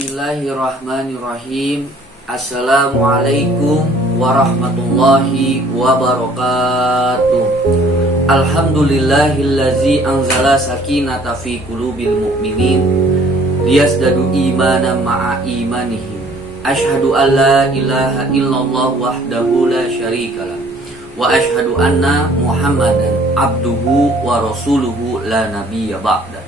Bismillahirrahmanirrahim. Assalamualaikum warahmatullahi wabarakatuh. Alhamdulillahillazi anzala sakinata fi qulubil mu'minin liyazdadu imanan ma'a imanihim. Asyhadu an la ilaha illallah wahdahu la syarikalah wa asyhadu anna Muhammadan abduhu wa rasuluhu la nabiyya ba'da.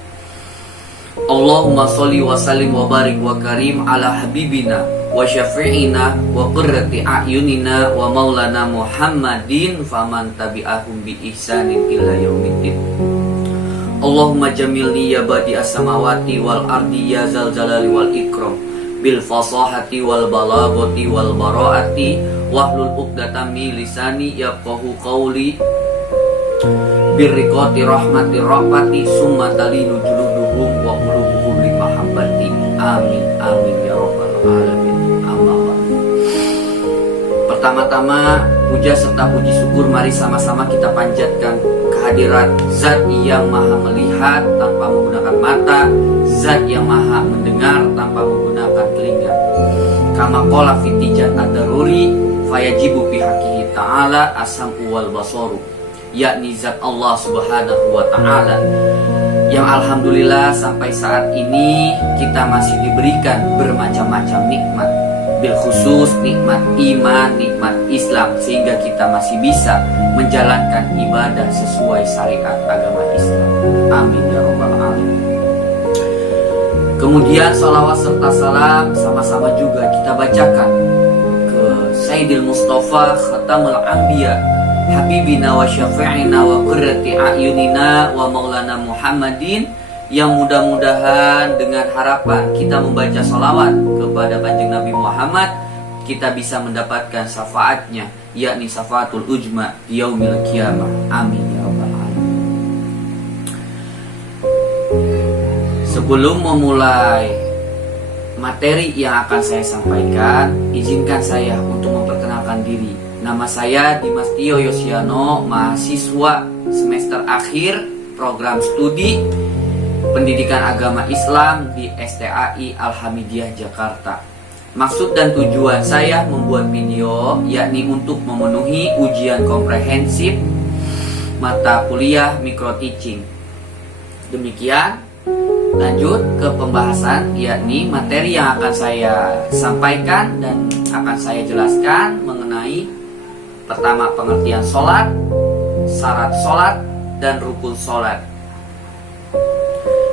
Allahumma sholli wa sallim wa barik wa karim ala habibina wa syafi'ina wa qurrati a'yunina wa maulana Muhammadin faman tabi'ahum bi ihsanin ila yaumiddin. Allahumma jamilni ya badi as-samawati wal ardi ya zal jalali wal ikram bil fasahati wal balagati wal baraati wahlul 'uqdatam min lisani yafqahu qawli birriqati rahmati rahmati summa talinu juluduhum wa qulubuhum li mahabbati. Amin amin ya rabbal alamin. Amma ba'du. Pertama-tama puja serta puji syukur mari sama-sama kita panjatkan kehadirat Zat yang Maha melihat tanpa menggunakan mata, Zat yang Maha mendengar tanpa menggunakan telinga. Kama qala fi tijan ad-daruri fayajibu bi haqqihi ta'ala as-sam'u wal basaru, yakni zat Allah subhanahu wa ta'ala yang alhamdulillah sampai saat ini kita masih diberikan bermacam-macam nikmat, bil khusus nikmat iman, nikmat Islam, sehingga kita masih bisa menjalankan ibadah sesuai syariat agama Islam. Amin ya rabbal alamin. Kemudian salawat serta salam sama-sama juga kita bacakan ke Sayyidil Mustafa Khatamul Anbiya Habibina wa syafi'ina wa qurrati a'yunina wa maulana Muhammadin, yang mudah-mudahan dengan harapan kita membaca salawat kepada Kanjeng Nabi Muhammad kita bisa mendapatkan syafaatnya, yakni syafaatul ujma di yaumil qiyamah. Amin ya rabbal alamin. Sebelum memulai materi yang akan saya sampaikan, izinkan saya untuk memperkenalkan diri. Nama saya Dimas Tio Yosiano, mahasiswa semester akhir program studi Pendidikan Agama Islam di STAI Al-Hamidiyah Jakarta. Maksud dan tujuan saya membuat video yakni untuk memenuhi ujian komprehensif mata kuliah micro teaching. Demikian, lanjut ke pembahasan yakni materi yang akan saya sampaikan dan akan saya jelaskan mengenai pertama pengertian sholat, syarat sholat, dan rukun sholat.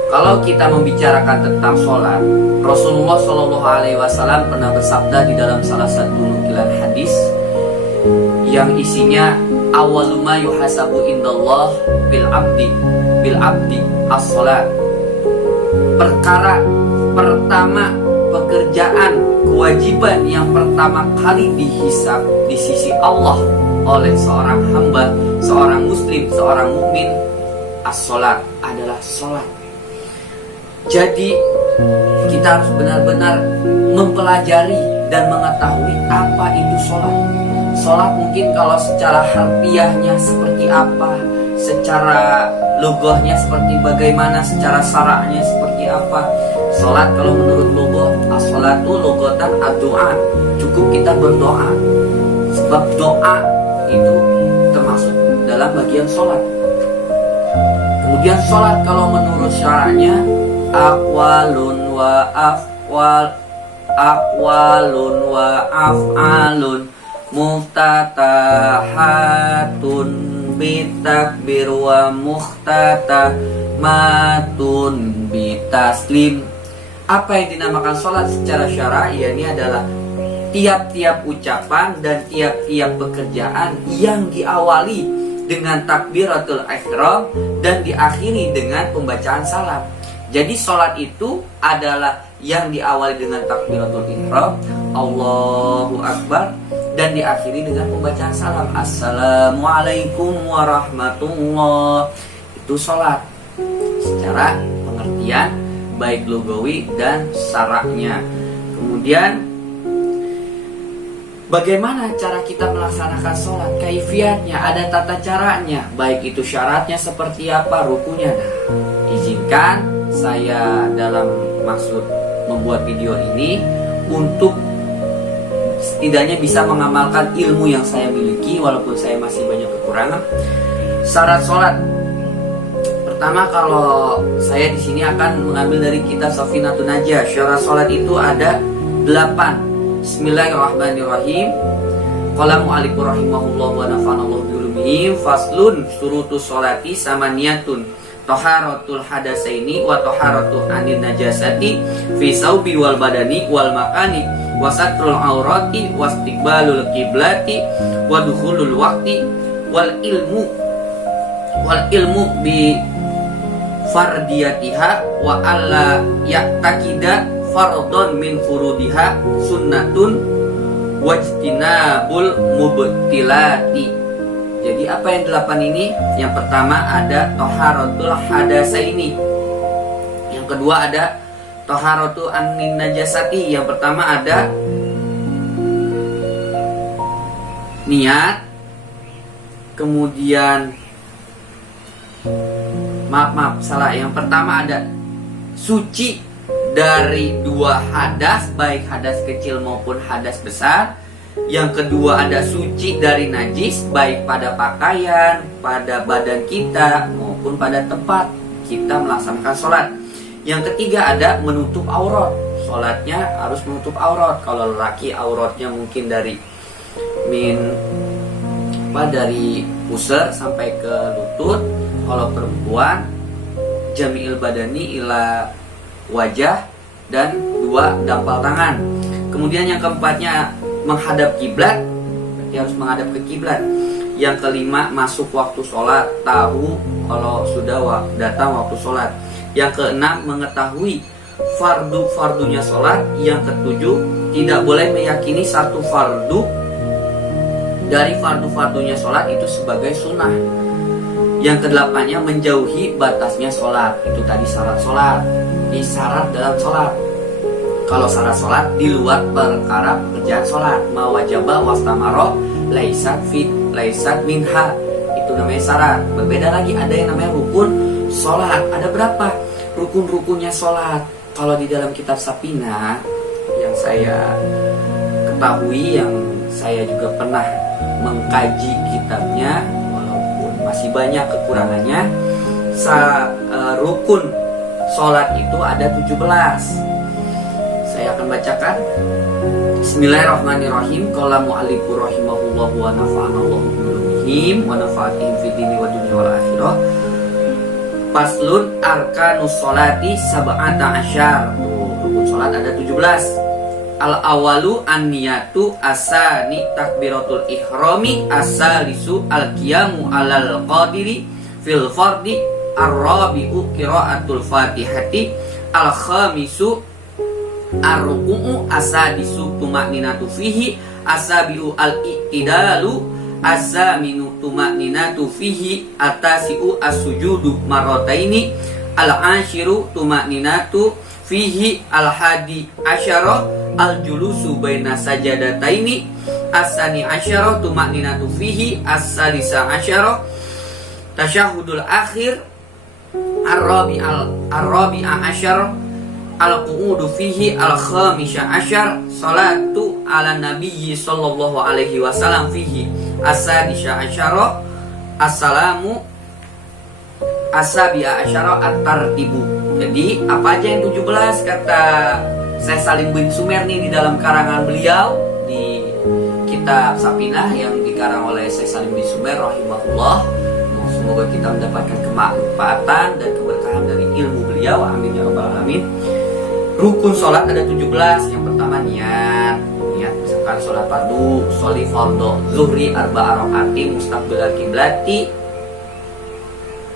Kalau kita membicarakan tentang sholat, Rasulullah SAW pernah bersabda di dalam salah satu nukilan hadis yang isinya awwalu ma yuhasabu indallah bil abdi as-sholat. Perkara pertama, pekerjaan kewajiban yang pertama kali dihisab di sisi Allah oleh seorang hamba, seorang muslim, seorang mukmin, as-sholat, adalah sholat. Jadi kita harus benar-benar mempelajari dan mengetahui apa itu sholat. Sholat mungkin kalau secara harfiahnya seperti apa, secara logohnya seperti bagaimana, secara syaraknya seperti apa. Sholat kalau menurut logoh, as-sholatu logotan ad-doa, cukup kita berdoa. Sebab doa itu termasuk dalam bagian sholat. Kemudian sholat kalau menurut syaraknya aqwalun wa af'alun muftatahatun bitakbir wa muhtatamatun bitaslim. Apa yang dinamakan sholat secara syar'i ini adalah tiap-tiap ucapan dan tiap-tiap pekerjaan yang diawali dengan takbiratul ihram dan diakhiri dengan pembacaan salam. Jadi sholat itu adalah yang diawali dengan takbiratul ihram, Allahu Akbar, dan diakhiri dengan pembacaan salam, Assalamualaikum warahmatullah. Itu sholat secara pengertian baik logawi dan syaraknya. Kemudian bagaimana cara kita melaksanakan sholat? Kaifiatnya, ada tata caranya, baik itu syaratnya seperti apa, rukunya. Izinkan saya dalam maksud membuat video ini untuk setidaknya bisa mengamalkan ilmu yang saya miliki walaupun saya masih banyak kekurangan. Syarat sholat. Pertama, kalau saya di sini akan mengambil dari kitab Safinatun Najah. Syarat sholat itu ada 8. Bismillahirrahmanirrahim. Qala mu'allifu rahimahullah wa nafa'anallahu bi ulumihim. Faslun syurutus sholati samaniyatun. Taharatul hadasaini wa taharatu anin najasati fi saubi wal badani wal makani wa satrul aurati wa istiqbalul qiblati wa dukhulul waqti wal ilmu bi fardiyatiha wa alla ya'taqida fardhon min furudiha sunnatun wajtinabul mubtilati. Jadi apa yang 8 ini? Yang pertama ada taharatul hadasaini. Yang kedua ada taharatu anin najasati. Yang pertama ada niat. Kemudian maaf salah. Yang pertama ada suci dari 2 hadas, baik hadas kecil maupun hadas besar. Yang kedua ada suci dari najis, baik pada pakaian, pada badan kita maupun pada tempat kita melaksanakan sholat. Yang ketiga ada menutup aurat. Sholatnya harus menutup aurat. Kalau lelaki auratnya mungkin dari dari pusar sampai ke lutut. Kalau perempuan jami'il badani ila wajah dan 2 dampal tangan. Kemudian yang keempatnya menghadap kiblat, berarti harus menghadap ke kiblat. Yang kelima masuk waktu sholat, tahu kalau sudah datang waktu sholat. Yang keenam mengetahui fardu-fardunya sholat. Yang ketujuh tidak boleh meyakini satu fardu dari fardu-fardunya sholat itu sebagai sunnah. Yang kedelapannya menjauhi batasnya sholat. Itu tadi syarat sholat. Ini syarat dalam sholat. Kalau syarat sholat di luar perkara pekerjaan sholat, ma wajaba wastamaro laisat minha, itu namanya syarat. Berbeda lagi ada yang namanya rukun sholat. Ada berapa rukun-rukunnya sholat? Kalau di dalam kitab Sapina yang saya ketahui, yang saya juga pernah mengkaji kitabnya, walaupun masih banyak kekurangannya, rukun sholat itu ada 17. Saya akan bacakan. Bismillahirrahmanirrahim. Qala mu'allifu rahimahullah wa nafa'anallahu bi ulumihim wa nafa'atihim fid dini wa dunya wal akhirah. Faslun arkanus sholati sab'ata asyar. Rukun salat ada 17. Al awalu an-niyatu, asani takbiratul ihrami, asalisu al-qiyamu alal qadiri fil fardi, ar-rabi'u qiraatul fatihati, al-khamisu ar-ruku'u, asadisu tuma'ninatu fihi, asabi'u al-i'tidalu, asaminu tuma'ninatu fihi, atasi'u as-sujudu marrataini, al-ashiru tuma'ninatu fihi, al-hadi asyara al-julusu baina sajadataini, asani asyara tuma'ninatu fihi, as-salisa asyara tasyahudul akhir, ar-rabi'a asyara al-qu'udu fihi, al-khamisya asyar salatu ala nabiyyi sallallahu alaihi wasallam fihi, as-sadisya asyara as-salamu, as-sabi'a asyara at-tartibu. Jadi apa aja yang 17 kata Syekh Salim bin Sumer nih di dalam karangan beliau di kitab Sapinah yang dikarang oleh Syekh Salim bin Sumer rahimahullah. Semoga kita mendapatkan kemanfaatan dan keberkahan dari ilmu beliau, amin ya rabbal alamin. Rukun sholat ada 17. Yang pertama niat. Misalkan sholat fardu, sholi fardhu zuhri arba'a rakaati mustaqbilal kiblati,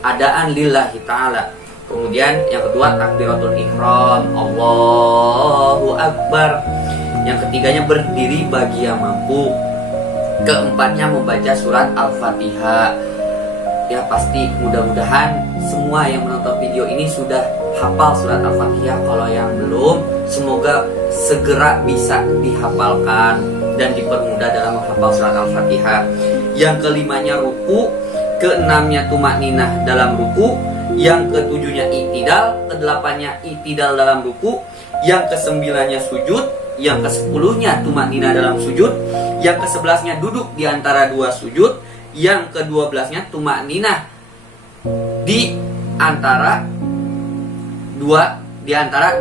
adaan lillahi ta'ala. Kemudian yang kedua takbiratul ihram, Allahu akbar. Yang ketiganya berdiri bagi yang mampu. Keempatnya membaca surat Al-Fatihah. Ya pasti mudah-mudahan semua yang menonton video ini sudah hafal surat Al-Fatihah. Kalau yang belum, semoga segera bisa dihafalkan dan dipermudah dalam menghafal surat Al-Fatihah. Yang kelimanya ruku, keenamnya tumakninah dalam ruku, yang ketujuhnya i'tidal, kedelapannya i'tidal dalam ruku, yang kesembilannya sujud, yang kesepuluhnya tumaknina dalam sujud, yang kesebelasnya duduk di antara dua sujud, yang kedua-belasnya tumaknina di antara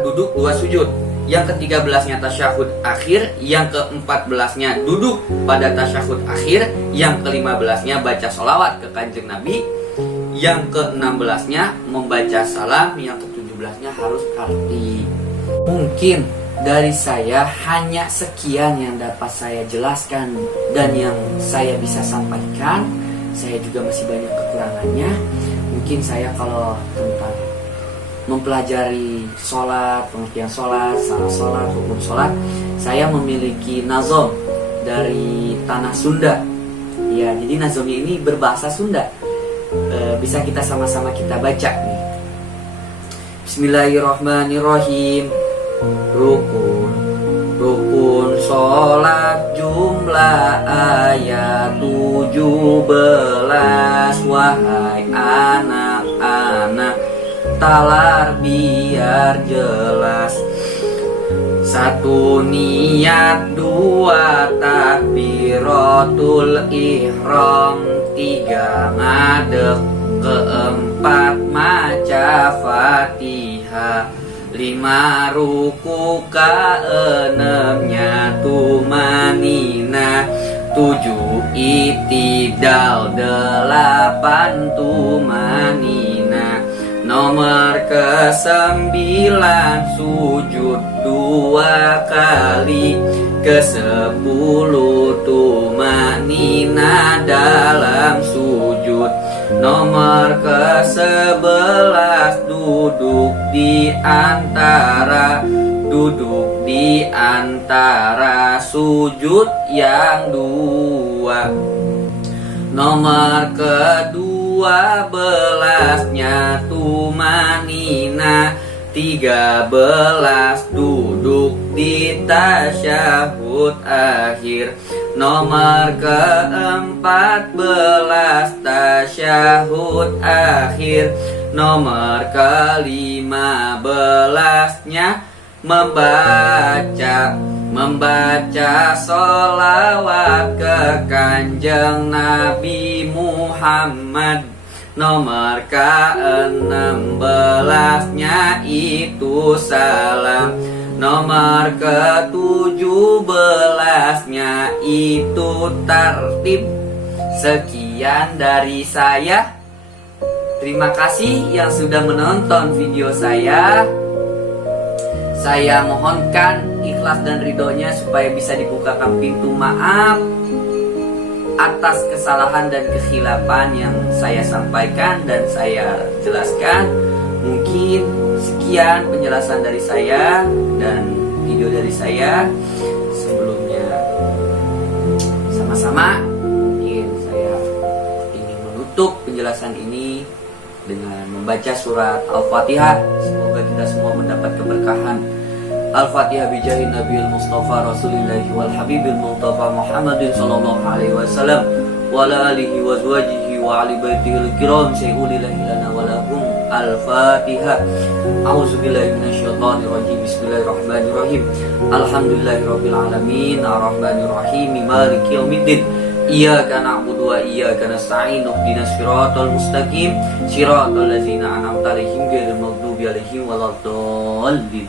duduk dua sujud, yang ke-13-nya tasyahud akhir, yang ke-14-nya duduk pada tasyahud akhir, yang ke-15-nya baca sholawat ke kanjeng Nabi, yang ke-16-nya membaca salam, yang ke-17-nya harus arti. Mungkin dari saya hanya sekian yang dapat saya jelaskan dan yang saya bisa sampaikan. Saya juga masih banyak kekurangannya. Mungkin saya kalau tentang mempelajari sholat, pengertian sholat, salah sholat, hukum sholat, saya memiliki nazom dari tanah Sunda. Ya, jadi nazomnya ini berbahasa Sunda. Bisa kita sama-sama kita baca nih. Bismillahirrahmanirrahim. Rukun sholat jumlah ayat 17. Wahai anak-anak, talar biar jelas. 1 niat, 2 takbiratul ihram, 3 ngadeg, 4 maca Fatihah, 5 ruku, 6-nya tumanina, 7 i'tidal, 8 tumanina. Nomor ke-9 sujud 2 kali, ke-10 tumanina dalam sujud. Nomor ke-11 duduk di antara sujud yang 2. Nomor ke-12-nya tumanina, 13 duduk di tasyahud akhir. Nomor ke-14 tasyahud akhir. Nomor ke-15-nya membaca sholawat ke kanjeng Nabi Muhammad. Nomor ke-16-nya itu salam. Nomor ke-17-nya itu tartib. Sekian dari saya. Terima kasih yang sudah menonton video saya. Saya mohonkan ikhlas dan ridhonya supaya bisa dibukakan pintu maaf atas kesalahan dan kekhilafan yang saya sampaikan dan saya jelaskan. Mungkin sekian penjelasan dari saya dan video dari saya. Sebelumnya sama-sama mungkin saya ingin menutup penjelasan ini dengan membaca surat Al-Fatihah. Semoga kita semua mendapat keberkahan. Al-Fatihah bijahi Nabiul Mustafa Rasulillahi wal Habibil Mustafa Muhammadin sallallahu alaihi wasallam wa ala alihi wa azwajihi wa ali baitihil kiram sayulillahi lana wa lahum. Al-Fatihah. A'udzubillahi minasyaitonir rajim. Bismillahirrahmanirrahim. Alhamdulillahirabbil alamin arrahmanir rahim maliki yaumiddin. Iyyaka na'budu wa iyyaka nasta'in. Ihdinas siratal mustaqim. Siratal ladzina an'amta 'alaihim ghairil maghdubi 'alaihim waladdallin.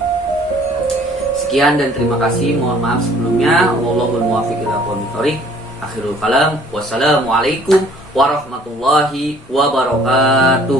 Sekian dan terima kasih. Mohon maaf sebelumnya. Wallahul muwaffiq ila aqwamit thoriq. Akhirul kalam. Wassalamualaikum warahmatullahi wabarakatuh.